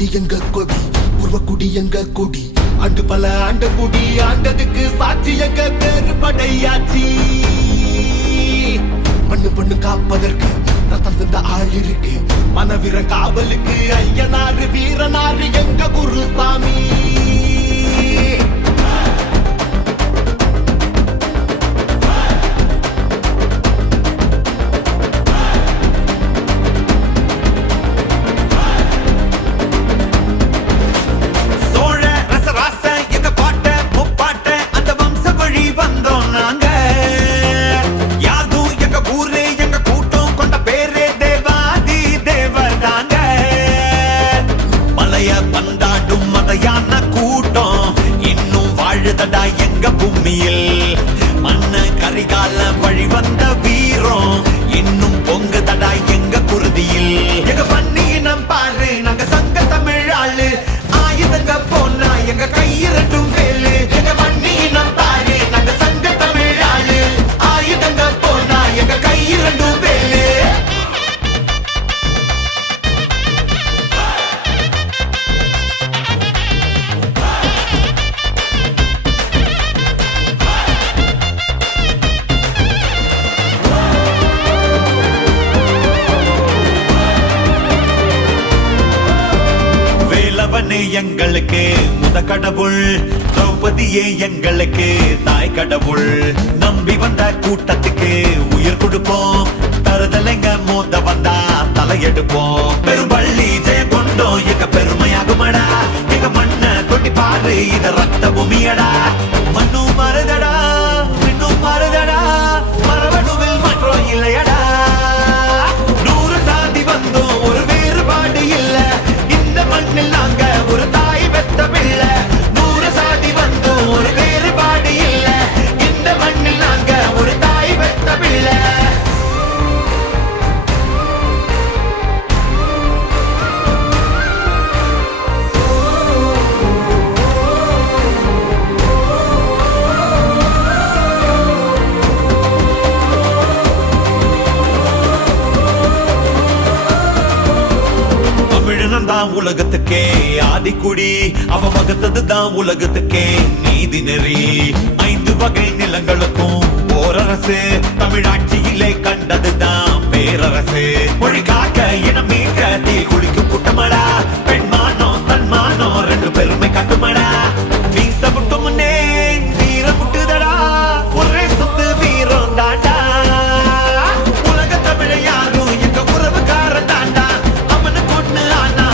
கொடி எங்க கொடி பூர்வக்குடி எங்க கொடி ஆண்டு பல ஆண்ட குடி ஆண்டதுக்கு சாட்சி எங்க பேரு படையாச்சி மண்ணு பொண்ணு காப்பதற்கு ரத்தம் தந்த ஆள் இருக்கு மனவீர காவலுக்கு ஐயனாரு வீரனாரு எங்க குருசாமி எங்க பூமியில் மண்ண கரிகால வழி வந்த வீரம் இன்னும் பொங்கு தடா எங்க குருதியில் எங்க பண்ணினம் பாரு நாங்க சங்க தமிழ் ஆளு ஆயுதங்க போனா எங்க கையிரட்டும் வேலு எங்க பண்ணினம் பாரு நாங்க சங்க தமிழ் ஆளு ஆயுதங்க போனா எங்க கையிரட்டும் வேலு எங்களுக்கு முத கடவுள் திரௌபதியே எங்களுக்கு தாய் கடவுள் நம்பி வந்த கூட்டத்துக்கு உயிர் கொடுப்போம் தருதலைங்க மோத வந்தா தலையெடுப்போம் பெரும்பள்ளி ஜெயம் கொண்டோம் எங்க பெருமையாகுமடா எங்க மண்ண தொட்டி பாரு இத ரத்த பூமியடா மண்ணும் மருதடா இன்னும் மருதடா மரபணுவில் மாற்றம் இல்லையடா 100 சாதி வந்தோம் ஒரு வேறுபாடு இல்ல இந்த மண்ணில் நாங்க ஒரு தாய் பெத்த பிள்ளை 100 சாதி வந்தோம் ஒரு வேறுபாடு இல்ல இந்த மண்ணில் நாங்க ஒரு தாய் பெத்த பிள்ளை தான் உலகத்துக்கே ஆதிக்குடி அவ வகுத்ததுதான் உலகத்துக்கே நீதி நெறி 5 வகை நிலங்களுக்கும் ஓரரசு தமிழாட்சியிலே கண்டதுதான் பேரரசு மொழி காக்க இனம் மீட்க தீ குளிக்கும் கூட்டமடா பெண்மானோ தன்மானோ 2 பெருமை கட்டுமடா வீச முட்டு முன்னே வீர முட்டுதடா ஒரே சொத்து வீரம் தாண்டா உலக தமிழ யாரும் எங்க உறவுக்கார தாண்டா அவனு கொண்டு ஆனா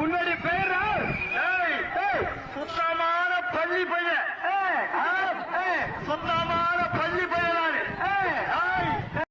உன்னுடைய பேரா சுத்தமான பள்ளி பையன்